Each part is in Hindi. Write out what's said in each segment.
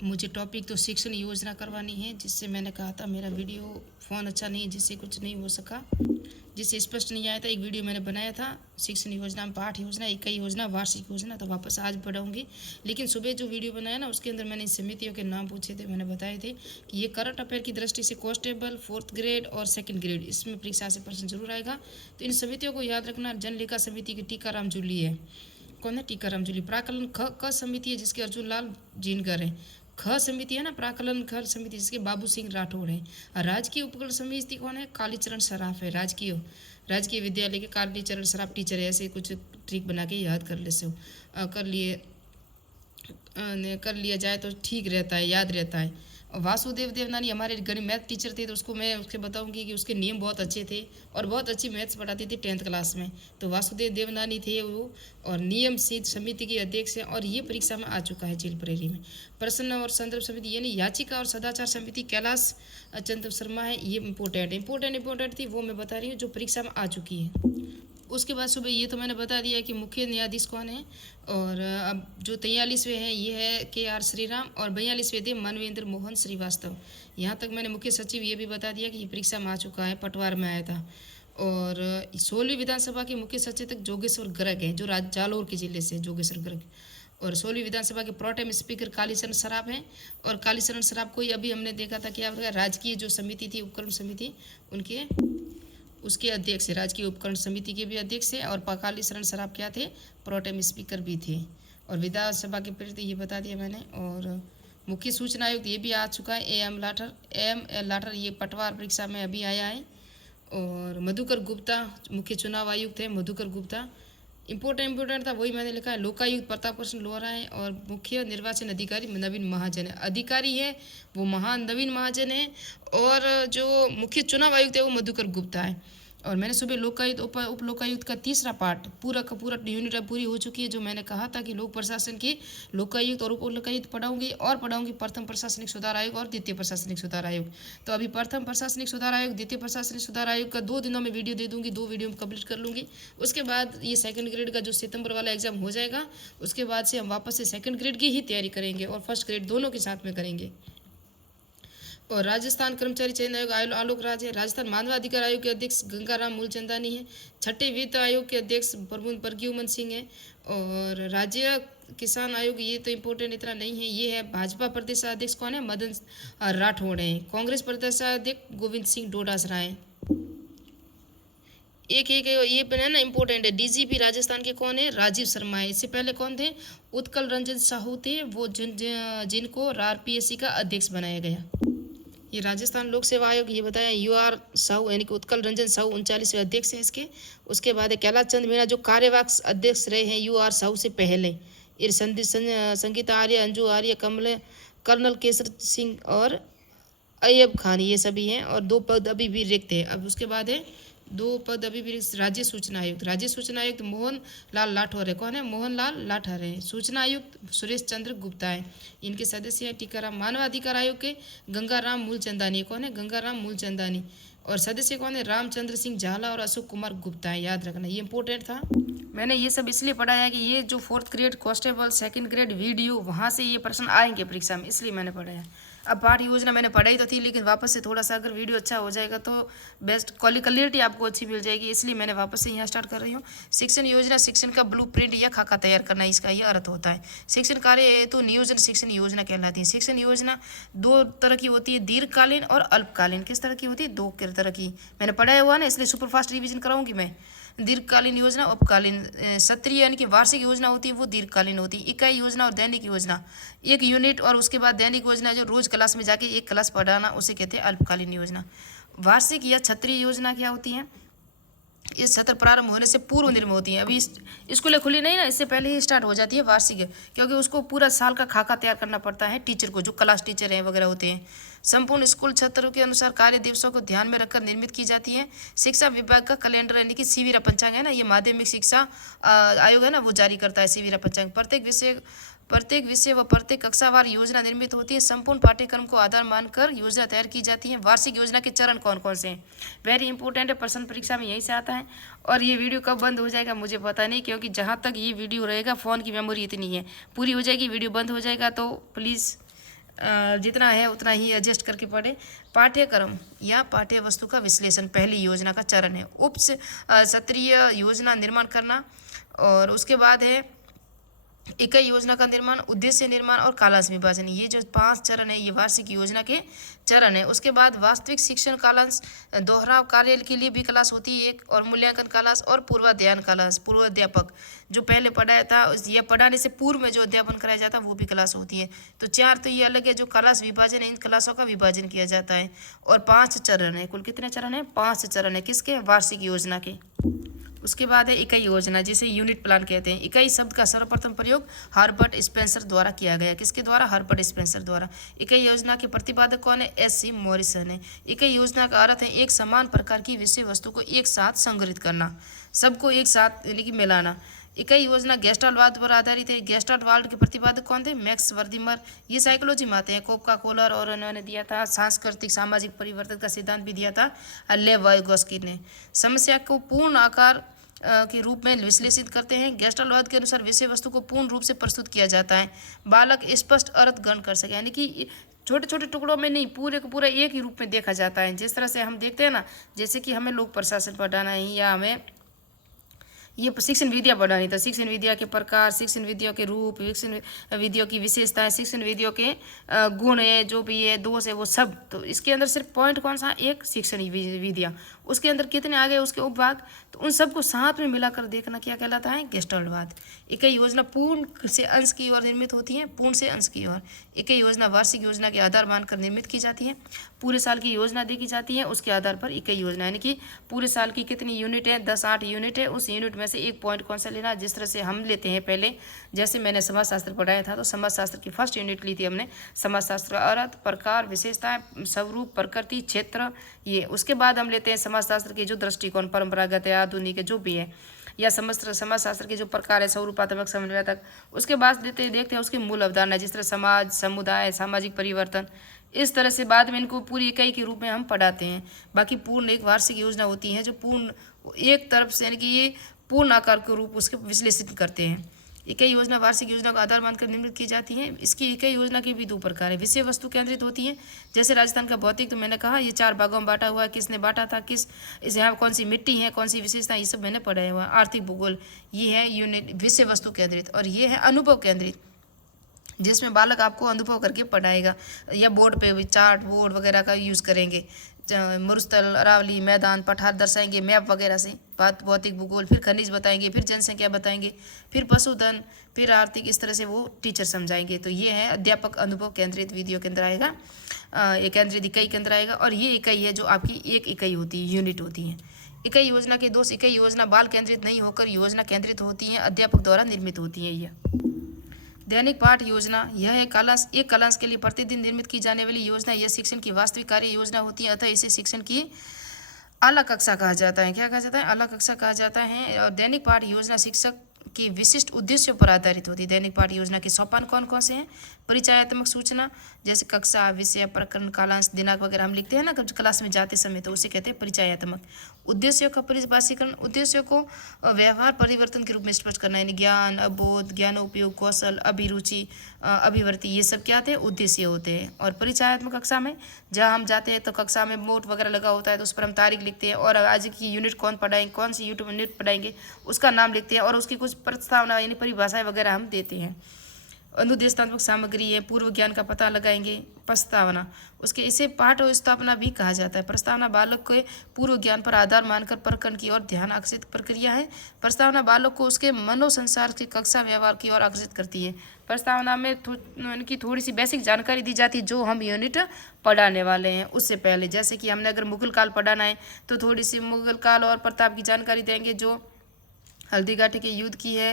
मुझे टॉपिक तो शिक्षण योजना करवानी है, जिससे मैंने कहा था मेरा वीडियो फ़ोन अच्छा नहीं, जिससे कुछ नहीं हो सका, जिससे स्पष्ट नहीं आया था। एक वीडियो मैंने बनाया था शिक्षण योजना में, पाठ योजना, इकाई योजना, वार्षिक योजना, तो वापस आज पढ़ाऊँगी। लेकिन सुबह जो वीडियो बनाया ना, उसके अंदर मैंने इन समितियों के नाम पूछे थे, मैंने बताए थे कि ये करंट अफेयर की दृष्टि से कांस्टेबल 4th ग्रेड और 2nd ग्रेड, इसमें परीक्षा से प्रश्न जरूर आएगा। तो इन समितियों को याद रखना। जन लेखा समिति की टीकाराम जूली है। कौन है? टीकाराम जूली। प्राकलन क समिति है, जिसके अर्जुन लाल जिनकर है। ख समिति है ना, प्राकलन ख समिति, जिसके बाबू सिंह राठौड़ है। राजकीय उपकरण समिति कौन है? कालीचरण सराफ है। राजकीय विद्यालय के कालीचरण सराफ टीचर है। ऐसे कुछ ट्रिक बना के याद कर ले सो कर लिया जाए तो ठीक रहता है, याद रहता है। वासुदेव देवनानी हमारे गणित मैथ टीचर थे, तो उसको मैं उसके बताऊंगी कि उसके नियम बहुत अच्छे थे और बहुत अच्छी मैथ्स पढ़ाती थी 10th क्लास में। तो वासुदेव देवनानी थे वो, और नियम सिद्ध समिति के अध्यक्ष हैं, और ये परीक्षा में आ चुका है झील प्रेरी में। प्रश्न और संदर्भ समिति यानी याचिका और सदाचार समिति कैलाश चंद्र शर्मा है। ये इंपॉर्टेंट थी, वो मैं बता रही हूँ जो परीक्षा में आ चुकी है। उसके बाद सुबह ये तो मैंने बता दिया कि मुख्य न्यायाधीश कौन है। और अब जो 43वें हैं ये है KR श्रीराम, और 42वें थे मनवेंद्र मोहन श्रीवास्तव। यहाँ तक मैंने मुख्य सचिव ये भी बता दिया कि ये परीक्षा में आ चुका है, पटवार में आया था। और 16वीं विधानसभा के मुख्य सचेतक जोगेश्वर गर्ग हैं, जो जालौर के जिले से जोगेश्वर गर्ग। और 16वीं विधानसभा के प्रोटेम स्पीकर कालीचरण सराफ हैं। और कालीचरण सराफ को ही अभी हमने देखा था क्या राजकीय जो समिति थी, उपकरण समिति, उनके उसके अध्यक्ष है, राजकीय उपकरण समिति के भी अध्यक्ष है। और कालीचरण सराफ क्या थे? प्रोटेम स्पीकर भी थे। और विधानसभा के प्रति ये बता दिया मैंने। और मुख्य सूचना आयुक्त ये भी आ चुका है, AM लाठर, ये पटवार परीक्षा में अभी आया है। और मधुकर गुप्ता मुख्य चुनाव आयुक्त है, मधुकर गुप्ता। इम्पोर्टेंट था, वही मैंने लिखा है। लोकायुक्त प्रताप कृष्ण लोहरा है। और मुख्य निर्वाचन अधिकारी नवीन महाजन है। अधिकारी है वो नवीन महाजन है। और जो मुख्य चुनाव आयुक्त है वो मधुकर गुप्ता है। और मैंने सुबह लोकायुक्त उप लोकायुक्त का तीसरा पार्ट पूरा का पूरा यूनिट अब पूरी हो चुकी है। जो मैंने कहा था कि लोक प्रशासन की लोकायुक्त और उप लोकायुक्त पढ़ाऊंगी प्रथम प्रशासनिक सुधार आयोग और द्वितीय प्रशासनिक सुधार आयोग। तो अभी प्रथम प्रशासनिक सुधार आयोग, द्वितीय प्रशासनिक सुधार आयोग का 2 दिनों में वीडियो दे दूंगी, 2 वीडियो में कंप्लीट कर लूँगी। उसके बाद ये 2nd ग्रेड का जो सितंबर वाला एग्जाम हो जाएगा, उसके बाद से हम वापस से 2nd ग्रेड की ही तैयारी करेंगे और 1st ग्रेड दोनों के साथ में करेंगे। और राजस्थान कर्मचारी चयन आयोग आलोक राज है। राजस्थान मानवाधिकार आयोग के अध्यक्ष गंगाराम मूलचंदानी है। 6ठे वित्त आयोग के अध्यक्ष प्रद्युमन सिंह है। और राज्य किसान आयोग, ये तो इम्पोर्टेंट इतना नहीं है, ये है भाजपा प्रदेशाध्यक्ष कौन है? मदन राठौड़ है। कांग्रेस प्रदेशाध्यक्ष गोविंद सिंह डोडासरा है। एक ये है ना इम्पोर्टेंट है। DGP राजस्थान के कौन है? राजीव शर्मा है। इससे पहले कौन थे? उत्कल रंजन साहू थे, वो जिनको RPSC का अध्यक्ष बनाया गया। ये राजस्थान लोक सेवा आयोग, ये बताया UR साहू यानी कि उत्कल रंजन साहू 39वें अध्यक्ष हैं इसके। उसके बाद है कैलाश चंद मीणा, जो कार्यवाहक अध्यक्ष रहे हैं UR साहू से पहले। ये संगीता आर्य, अंजू आर्य, कर्नल केसर सिंह और अय्यब खान, ये सभी हैं। और 2 पद अभी भी रिक्त है। अब उसके बाद है 2 पद अभी भी राज्य सूचना आयुक्त मोहन लाल लाठौर है। कौन है? मोहन लाल लाठौर है। सूचना आयुक्त सुरेश चंद्र गुप्ता है। इनके सदस्य हैं टीकाराम। मानवाधिकार आयोग के गंगाराम मूलचंदानी। कौन है? गंगाराम मूलचंदानी। और सदस्य कौन है? रामचंद्र सिंह झाला और अशोक कुमार गुप्ता है। याद रखना, ये इंपॉर्टेंट था। मैंने ये सब इसलिए पढ़ाया कि ये जो 4th grade constable 2nd grade video, वहाँ से ये प्रश्न आएंगे परीक्षा में, इसलिए मैंने पढ़ाया। अब पाठ योजना मैंने पढ़ाई तो थी, लेकिन वापस से थोड़ा सा अगर वीडियो अच्छा हो जाएगा तो बेस्ट क्वालिटी आपको अच्छी मिल जाएगी, इसलिए मैंने वापस से यहाँ स्टार्ट कर रही हूँ। शिक्षण योजना, शिक्षण का ब्लूप्रिंट या खाका तैयार करना, इसका ये अर्थ होता है। शिक्षण कार्य हेतु नियोजन शिक्षण योजना कहलाती है। शिक्षण योजना 2 तरह की होती है, दीर्घकालीन और अल्पकालीन। किस तरह की होती है? 2 तरह की। मैंने पढ़ाया हुआ ना, इसलिए सुपरफास्ट रिविजन कराऊंगी मैं। दीर्घकालीन योजना, अल्पकालीन। सत्रीय यानी कि वार्षिक योजना होती है, वो दीर्घकालीन होती है। इकाई योजना और दैनिक योजना, 1 यूनिट और उसके बाद दैनिक योजना जो रोज क्लास में जाके 1 क्लास पढ़ाना, उसे कहते हैं अल्पकालीन योजना। वार्षिक या क्षत्रिय योजना क्या होती है? इस सत्र प्रारंभ होने से पूर्व निर्मित होती है। अभी स्कूलें खुली नहीं ना, इससे पहले ही स्टार्ट हो जाती है वार्षिक, क्योंकि उसको पूरा साल का खाका तैयार करना पड़ता है टीचर को, जो क्लास टीचर हैं वगैरह होते हैं। संपूर्ण स्कूल छात्रों के अनुसार कार्य दिवसों को ध्यान में रखकर निर्मित की जाती है। शिक्षा विभाग का कैलेंडर यानी कि सीवीरा पंचांग है ना, ये माध्यमिक शिक्षा आयोग है ना, वो जारी करता है सीवीरा पंचांग। प्रत्येक विषय व प्रत्येक कक्षावार योजना निर्मित होती है। संपूर्ण पाठ्यक्रम को आधार मानकर योजना तैयार की जाती है। वार्षिक योजना के चरण कौन कौन से हैं? वेरी इंपॉर्टेंट है, प्रश्न परीक्षा में यहीं से आता है। और ये वीडियो कब बंद हो जाएगा मुझे पता नहीं, क्योंकि जहाँ तक ये वीडियो रहेगा फ़ोन की मेमोरी इतनी है, पूरी हो जाएगी वीडियो बंद हो जाएगा, तो प्लीज़ जितना है उतना ही एडजस्ट करके पढ़े। पाठ्यक्रम या पाठ्य वस्तु का विश्लेषण पहली योजना का चरण है। उप सत्रीय योजना निर्माण करना, और उसके बाद है इकाई योजना का निर्माण, उद्देश्य निर्माण और कालांश विभाजन। ये जो 5 चरण है ये वार्षिक योजना के चरण है। उसके बाद वास्तविक शिक्षण कालांश, दोहराव कार्य के लिए भी क्लास होती है एक, और मूल्यांकन कालांश और पूर्वाध्यायन कालांश। पूर्वाध्यापक जो पहले पढ़ाया था या पढ़ाने से पूर्व में जो अध्यापन कराया जाता है वो भी क्लास होती है। तो 4 तो ये अलग है जो क्लास विभाजन है, इन क्लासों का विभाजन किया जाता है। और 5 चरण है, कुल कितने चरण है? 5 चरण है। किसके? वार्षिक योजना के। उसके बाद है इकाई योजना, जिसे यूनिट प्लान कहते हैं। इकाई शब्द का सर्वप्रथम प्रयोग हर्बर्ट स्पेंसर द्वारा किया गया। किसके द्वारा? हर्बर्ट स्पेंसर द्वारा। इकाई योजना के प्रतिपादक कौन है? एस.सी. मॉरिसन है। इकाई योजना का अर्थ है एक समान प्रकार की विषय वस्तु को एक साथ संग्रहित करना, सबको एक साथ यानी कि मिलाना। इकाई योजना गेस्टाल्टवाद पर आधारित है। गेस्टाल्टवाद के प्रतिपादक कौन थे? मैक्स वर्दिमर। ये साइकोलॉजी में आते हैं। कोपका कोलर और उन्होंने दिया था सांस्कृतिक सामाजिक परिवर्तन का सिद्धांत भी दिया था लेव वाइगोस्की ने। समस्या को पूर्ण आकार के रूप में विश्लेषित करते हैं। गेस्टाल्टवाद के अनुसार विषय वस्तु को पूर्ण रूप से प्रस्तुत किया जाता है, बालक स्पष्ट अर्थ ग्रहण कर सके, यानी कि छोटे छोटे टुकड़ों में नहीं, पूरे को पूरा एक ही रूप में देखा जाता है। जिस तरह से हम देखते हैं ना, जैसे कि हमें लोक प्रशासन पढ़ाना है या हमें ये शिक्षण विधियाँ पढ़ानी, तो शिक्षण विधिया के प्रकार, शिक्षण विधियों के रूप, शिक्षण विधियों की विशेषताएं, शिक्षण विधियों के गुण है, जो भी है दोष है, वो सब। तो इसके अंदर सिर्फ पॉइंट कौन सा? एक शिक्षण विधियाँ। उसके अंदर कितने आ गए उसके उपभाग, तो उन सबको साथ में मिलाकर देखना क्या कहलाता है? गेस्टाल्टवाद। इकाई योजना पूर्ण से अंश की ओर निर्मित होती है, पूर्ण से अंश की ओर। इकाई योजना वार्षिक योजना के आधार मानकर निर्मित की जाती है। पूरे साल की योजना देखी जाती है, उसके आधार पर इकाई योजना, यानी कि पूरे साल की कितनी यूनिट है? 10-8 यूनिट है। उस यूनिट में से एक पॉइंट कौन सा लेना? जिस तरह से हम लेते हैं पहले, जैसे मैंने समाजशास्त्र पढ़ाया था, तो समाजशास्त्र की फर्स्ट यूनिट ली थी हमने। समाजशास्त्र अर्थ, प्रकार, विशेषताएं, स्वरूप, प्रकृति, क्षेत्र, ये। उसके बाद हम लेते हैं समाजशास्त्र के जो दृष्टिकोण, परंपरागत है, आधुनिक है, जो भी है, या समाजशास्त्र के जो प्रकार है, स्वरूपात्मक, समन्वयतक। उसके बाद देखते हैं उसकी मूल अवधारणा, जिस तरह समाज, समुदाय, सामाजिक परिवर्तन। इस तरह से बाद में इनको पूरी इकाई के रूप में हम पढ़ाते हैं। बाकी पूर्ण एक वार्षिक योजना होती है जो पूर्ण एक तरफ से, यानी कि ये पूर्ण आकार के रूप उसके विश्लेषित करते हैं। इकाई योजना वार्षिक योजना का आधार मानकर निर्मित की जाती है। इसकी इकाई योजना के भी 2 प्रकार है। विषय वस्तु केंद्रित होती है, जैसे राजस्थान का भौतिक, तो मैंने कहा ये 4 भागों में बांटा हुआ है। किसने बांटा था? किस इस यहाँ कौन सी मिट्टी है, कौन सी विशेषता, ये सब मैंने पढ़ाया हुआ है। आर्थिक भूगोल, ये है यूनिट विषय वस्तु केंद्रित, और ये है अनुभव केंद्रित, जिसमें बालक आपको अनुभव करके पढ़ाएगा, या बोर्ड पे भी चार्ट बोर्ड वगैरह का यूज़ करेंगे। मरुस्थल, अरावली, मैदान, पठार दर्शाएंगे मैप वगैरह से, भौतिक भूगोल, फिर खनिज बताएंगे, फिर जनसंख्या बताएंगे, फिर पशुधन, फिर आर्थिक, इस तरह से वो टीचर समझाएंगे। तो ये है अध्यापक अनुभव केंद्रित विधियों के अंदर आएगा, ये केंद्रित इकाई के अंदर आएगा। और ये इकाई है जो आपकी एक इकाई होती है, यूनिट होती है। इकाई योजना के 2 इकाई योजना बाल केंद्रित नहीं होकर योजना केंद्रित होती हैं, अध्यापक द्वारा निर्मित होती है। यह दैनिक पाठ योजना, यह है कालांश, एक कालांश के लिए प्रतिदिन निर्मित की जाने वाली योजना। यह शिक्षण की वास्तविक कार्य योजना होती है, अतः इसे शिक्षण की आला कक्षा कहा जाता है। क्या कहा जाता है? आला कक्षा कहा जाता है। और दैनिक पाठ योजना शिक्षक की विशिष्ट उद्देश्यों पर आधारित होती है। दैनिक पाठ योजना के सोपान कौन कौन से हैं? परिचयात्मक सूचना, जैसे कक्षा, विषय, प्रकरण, कालांश, दिनांक वगैरह हम लिखते हैं ना क्लास में जाते समय, तो उसे कहते हैं परिचयात्मक। उद्देश्यों का परिभाषीकरण, उद्देश्यों को व्यवहार परिवर्तन के रूप में स्पष्ट करना, यानी ज्ञान, अबोध, ज्ञानोपयोग, कौशल, अभिरुचि, अभिवृत्ति, ये सब क्या होते हैं? उद्देश्य होते हैं। और परिचयात्मक कक्षा में जहाँ हम जाते हैं तो कक्षा में बोर्ड वगैरह लगा होता है, तो उस पर हम तारीख लिखते हैं, और आज की यूनिट कौन पढ़ाएंगे, कौन सी यूनिट पढ़ाएंगे, उसका नाम लिखते हैं, और उसकी कुछ प्रस्तावना यानी परिभाषाएं वगैरह हम देते हैं। अनुदेशात्मक सामग्री है, पूर्व ज्ञान का पता लगाएंगे। प्रस्तावना, उसके इसे पाठ और स्थापना भी कहा जाता है। प्रस्तावना बालक को पूर्व ज्ञान पर आधार मानकर प्रकरण की ओर ध्यान आकर्षित प्रक्रिया है। प्रस्तावना बालक को उसके मनोसंसार के कक्षा व्यवहार की ओर आकर्षित करती है। प्रस्तावना में उनकी थोड़ी सी बेसिक जानकारी दी जाती है जो हम यूनिट पढ़ाने वाले हैं उससे पहले। जैसे कि हमने अगर मुगल काल पढ़ाना है तो थोड़ी सी मुगल काल और प्रताप की जानकारी देंगे, जो हल्दीघाटी के युद्ध की है।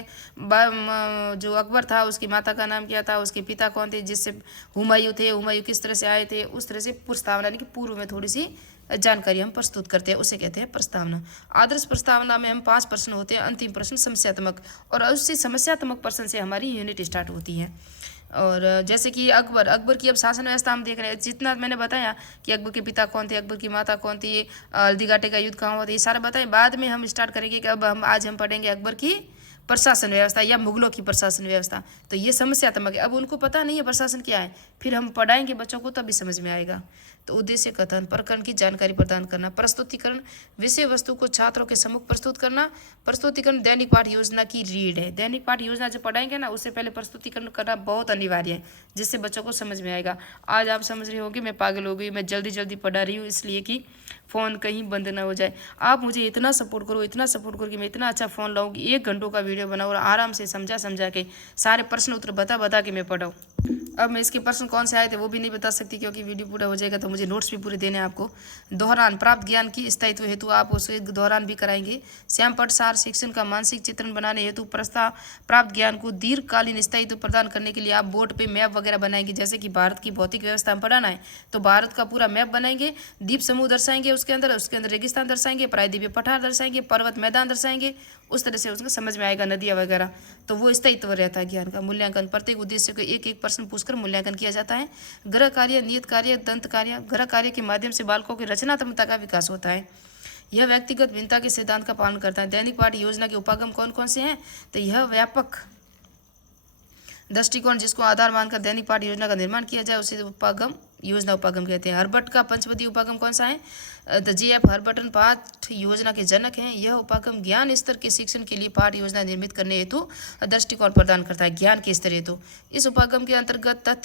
जो अकबर था उसकी माता का नाम क्या था, उसके पिता कौन थे, जिससे हुमायूं थे, हुमायूं किस तरह से आए थे, उस तरह से प्रस्तावना यानी कि पूर्व में थोड़ी सी जानकारी हम प्रस्तुत करते हैं, उसे कहते हैं प्रस्तावना। आदर्श प्रस्तावना में हम 5 प्रश्न होते हैं, अंतिम प्रश्न समस्यात्मक, और उससे समस्यात्मक प्रश्न से हमारी यूनिट स्टार्ट होती है। और जैसे कि अकबर की अब शासन व्यवस्था हम देख रहे हैं, जितना मैंने बताया कि अकबर के पिता कौन थे, अकबर की माता कौन थी, हल्दीघाटी का युद्ध कहाँ हुआ था, ये सारा बताएं। बाद में हम स्टार्ट करेंगे कि अब आज हम पढ़ेंगे अकबर की प्रशासन व्यवस्था या मुगलों की प्रशासन व्यवस्था। तो ये समस्यात्मक है। अब उनको पता नहीं है प्रशासन क्या है, फिर हम पढ़ाएंगे बच्चों को तभी समझ में आएगा। तो उद्देश्य कथन प्रकरण की जानकारी प्रदान करना। प्रस्तुतिकरण विषय वस्तु को छात्रों के सम्मुख प्रस्तुत करना। प्रस्तुतिकरण दैनिक पाठ योजना की रीढ़ है। दैनिक पाठ योजना जब पढ़ाएंगे ना, उससे पहले प्रस्तुतिकरण करना बहुत अनिवार्य है, जिससे बच्चों को समझ में आएगा। आज आप समझ रहे होंगे मैं पागल हो गई, मैं जल्दी जल्दी पढ़ा रही हूँ इसलिए कि फ़ोन कहीं बंद ना हो जाए। आप मुझे इतना सपोर्ट करो, इतना सपोर्ट करो कि मैं इतना अच्छा फ़ोन लाऊँ कि 1 घंटों का वीडियो बनाऊँ और आराम से समझा के सारे प्रश्न उत्तर बता के मैं पढ़ाऊँ। अब मैं इसके प्रश्न कौन से आए थे वो भी नहीं बता सकती, क्योंकि वीडियो पूरा हो जाएगा तो मुझे नोट्स भी पूरे देने हैं आपको। दोहरान प्राप्त ज्ञान की स्थायित्व हेतु आप उसे दोहरान भी कराएंगे। श्याम पटसार शिक्षण का मानसिक चित्रण बनाने हेतु प्रस्ताव प्राप्त ज्ञान को दीर्घकालीन स्थायित्व प्रदान करने के लिए आप बोर्ड पे मैप वगैरह बनाएंगे। जैसे कि भारत की भौतिक व्यवस्था हम पढ़ाना है तो भारत का पूरा मैप बनाएंगे, द्वीप समूह दर्शाएंगे, उसके अंदर रेगिस्तान दर्शाएंगे, प्रायद्वीपीय पठार दर्शाएंगे, पर्वत मैदान दर्शाएंगे। उस तरह से उसको समझ में आएगा, नदियाँ वगैरह। तो वो स्थायित्व रहता है ज्ञान का। मूल्यांकन प्रत्येक उद्देश्य को एक एक प्रश्न पूछकर मूल्यांकन किया जाता है। गृह कार्य, नियत कार्य, दंत कार्य। गृह कार्य के माध्यम से बालकों की रचनात्मकता का विकास होता है। यह व्यक्तिगत भिन्नता के सिद्धांत का पालन करता है। दैनिक पाठ योजना के उपागम कौन कौन से हैं? तो यह व्यापक दृष्टिकोण जिसको आधार मानकर दैनिक पाठ योजना का निर्माण किया जाए उसे उपागम योजना उपागम कहते हैं। हर्बर्ट का पंचपदी उपागम कौन सा है? The J.F. हर्बर्टन पाठ योजना के जनक हैं। यह उपागम ज्ञान स्तर के शिक्षण के लिए पाठ योजना निर्मित करने हेतु दृष्टिकोण प्रदान करता है, ज्ञान के स्तर हेतु। इस उपागम के अंतर्गत तथ्य